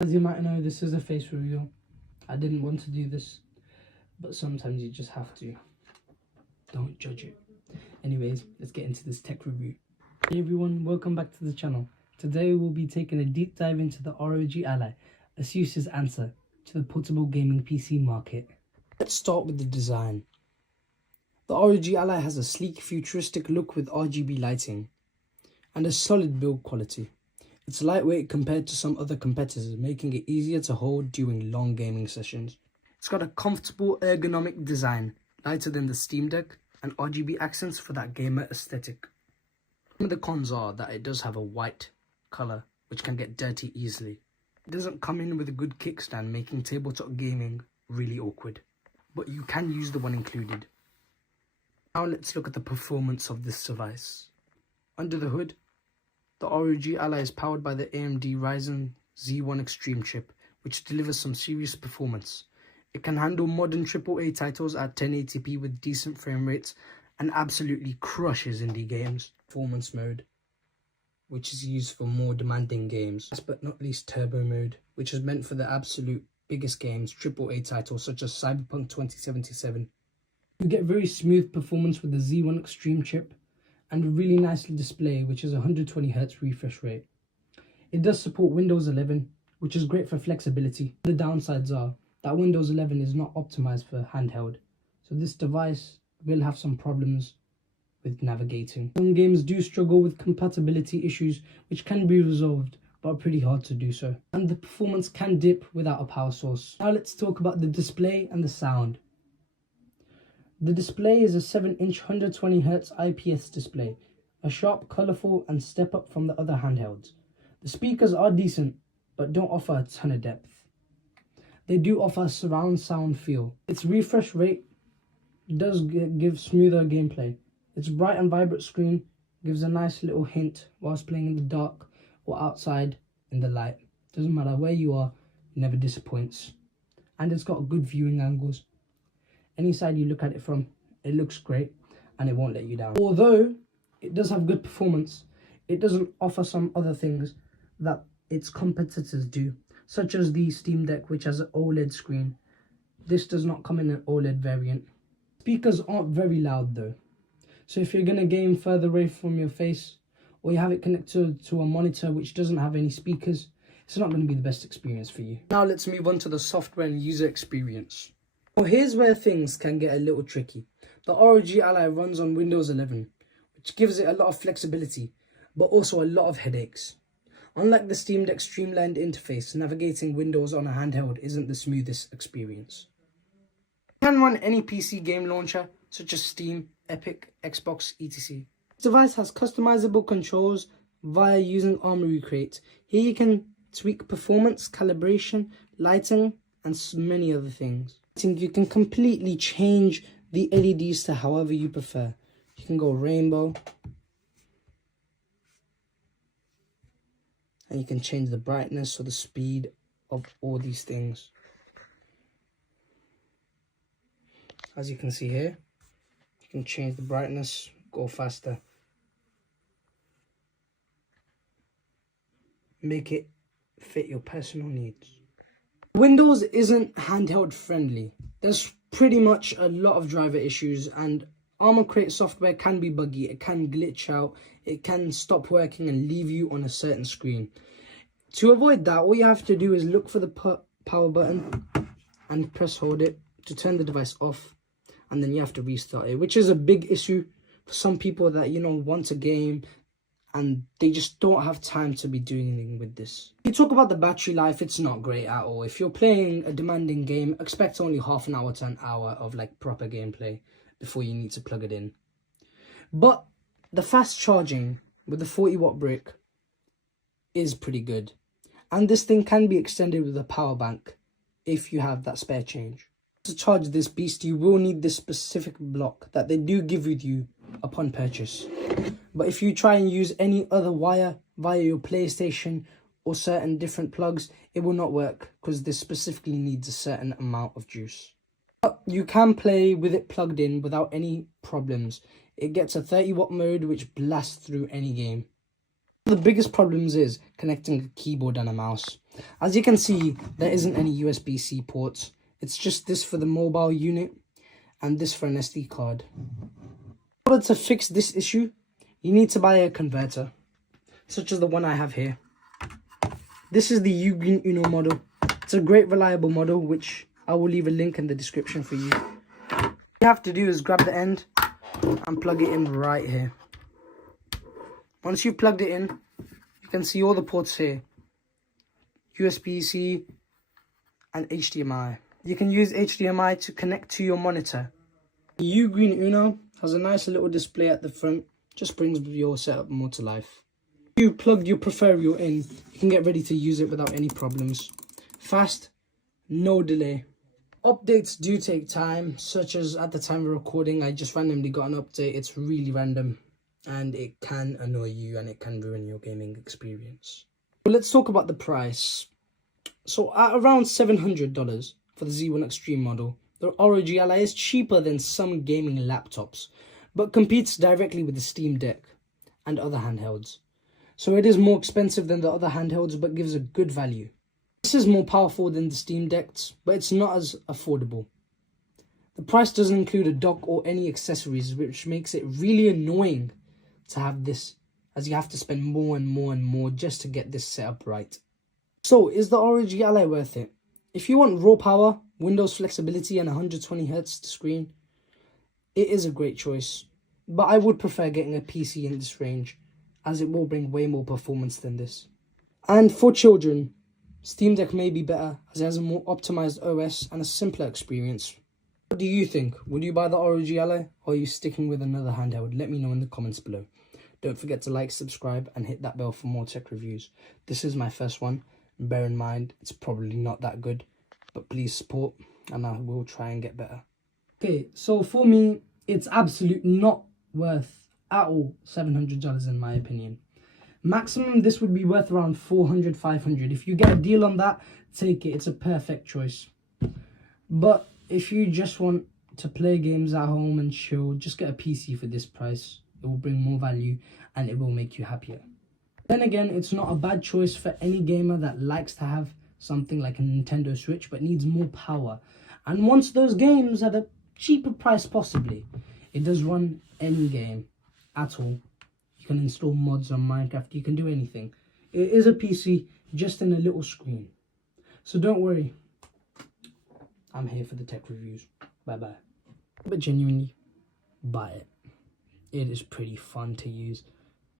As you might know, this is a face reveal. I didn't want to do this, but sometimes you just have to. Don't judge it. Anyways, let's get into this tech review. Hey everyone, welcome back to the channel. Today we'll be taking a deep dive into the ROG Ally, ASUS's answer to the portable gaming PC market. Let's start with the design. The ROG Ally has a sleek, futuristic look with RGB lighting and a solid build quality. It's lightweight compared to some other competitors, making it easier to hold during long gaming sessions. It's got a comfortable ergonomic design, lighter than the Steam Deck, and RGB accents for that gamer aesthetic. Some of the cons are that it does have a white colour, which can get dirty easily. It doesn't come in with a good kickstand, making tabletop gaming really awkward, but you can use the one included. Now let's look at the performance of this device. Under the hood, the ROG Ally is powered by the AMD Ryzen Z1 Extreme chip, which delivers some serious performance. It can handle modern AAA titles at 1080p with decent frame rates and absolutely crushes indie games. Performance mode, which is used for more demanding games. Last but not least, turbo mode, which is meant for the absolute biggest games, AAA titles such as Cyberpunk 2077. You get very smooth performance with the Z1 Extreme chip and a really nice display, which is 120Hz refresh rate. It does support Windows 11, which is great for flexibility. The downsides are that Windows 11 is not optimized for handheld, so this device will have some problems with navigating. Some games do struggle with compatibility issues, which can be resolved, but are pretty hard to do so. And the performance can dip without a power source. Now let's talk about the display and the sound. The display is a 7-inch 120Hz IPS display, a sharp, colourful and step up from the other handhelds. The speakers are decent, but don't offer a ton of depth. They do offer a surround sound feel. Its refresh rate does give smoother gameplay. Its bright and vibrant screen gives a nice little hint whilst playing in the dark or outside in the light. Doesn't matter where you are, it never disappoints. And it's got good viewing angles. Any side you look at it from, it looks great and it won't let you down. Although it does have good performance, it doesn't offer some other things that its competitors do, such as the Steam Deck, which has an OLED screen. This does not come in an OLED variant. Speakers aren't very loud though, so if you're going to game further away from your face, or you have it connected to a monitor which doesn't have any speakers, it's not going to be the best experience for you. Now let's move on to the software and user experience. Well, here's where things can get a little tricky. The ROG Ally runs on Windows 11, which gives it a lot of flexibility, but also a lot of headaches. Unlike the Steam Deck's streamlined interface, navigating Windows on a handheld isn't the smoothest experience. You can run any PC game launcher, such as Steam, Epic, Xbox, etc. This device has customizable controls via using Armoury Crate. Here you can tweak performance, calibration, lighting, and many other things. You can completely change the LEDs to however you prefer. You can go rainbow, and you can change the brightness or the speed of all these things. As you can see here, you can change the brightness, go faster, make it fit your personal needs. Windows isn't handheld friendly. There's pretty much a lot of driver issues, and Armoury Crate software can be buggy. It can glitch out, it can stop working and leave you on a certain screen. To avoid that, all you have to do is look for the power button and press hold it to turn the device off, and then you have to restart it, which is a big issue for some people that, you know, want a game and they just don't have time to be doing anything with this. If you talk about the battery life, it's not great at all. If you're playing a demanding game, expect only half an hour to an hour of like proper gameplay before you need to plug it in. But the fast charging with the 40-watt brick is pretty good. And this thing can be extended with a power bank if you have that spare change. To charge this beast, you will need this specific block that they do give with you upon purchase. But if you try and use any other wire via your PlayStation or certain different plugs, it will not work because this specifically needs a certain amount of juice. But you can play with it plugged in without any problems. It gets a 30-watt mode which blasts through any game. The biggest problems is connecting a keyboard and a mouse. As you can see, there isn't any USB-C ports. It's just this for the mobile unit and this for an SD card. In order to fix this issue, you need to buy a converter, such as the one I have here. This is the Ugreen Uno model. It's a great reliable model, which I will leave a link in the description for you. What you have to do is grab the end and plug it in right here. Once you've plugged it in, you can see all the ports here. USB-C and HDMI. You can use HDMI to connect to your monitor. The Ugreen Uno has a nice little display at the front. Just brings your setup more to life. If you plug your peripheral in, you can get ready to use it without any problems. Fast, no delay. Updates do take time, such as at the time of recording, I just randomly got an update. It's really random and it can annoy you and it can ruin your gaming experience. But let's talk about the price. So at around $700 for the Z1 Extreme model, the ROG Ally is cheaper than some gaming laptops, but competes directly with the Steam Deck and other handhelds. So it is more expensive than the other handhelds, but gives a good value. This is more powerful than the Steam Decks, but it's not as affordable. The price doesn't include a dock or any accessories, which makes it really annoying to have this, as you have to spend more and more and more just to get this set up right. So is the ROG Ally worth it? If you want raw power, Windows flexibility and 120Hz screen, it is a great choice. But I would prefer getting a PC in this range, as it will bring way more performance than this. And for children, Steam Deck may be better, as it has a more optimized OS and a simpler experience. What do you think? Would you buy the ROG Ally, or are you sticking with another handheld? Let me know in the comments below. Don't forget to like, subscribe and hit that bell for more tech reviews. This is my first one. Bear in mind, it's probably not that good, but please support and I will try and get better. Okay, so for me, it's absolutely not worth at all $700 in my opinion. Maximum, this would be worth around $400, $500. If you get a deal on that, take it. It's a perfect choice. But if you just want to play games at home and chill, just get a PC for this price. It will bring more value and it will make you happier. Then again, it's not a bad choice for any gamer that likes to have something like a Nintendo Switch but needs more power and wants those games at a cheaper price possibly. It does run any game at all. You can install mods on Minecraft, you can do anything. It is a PC just in a little screen. So don't worry, I'm here for the tech reviews. Bye bye. But genuinely, buy it. It is pretty fun to use.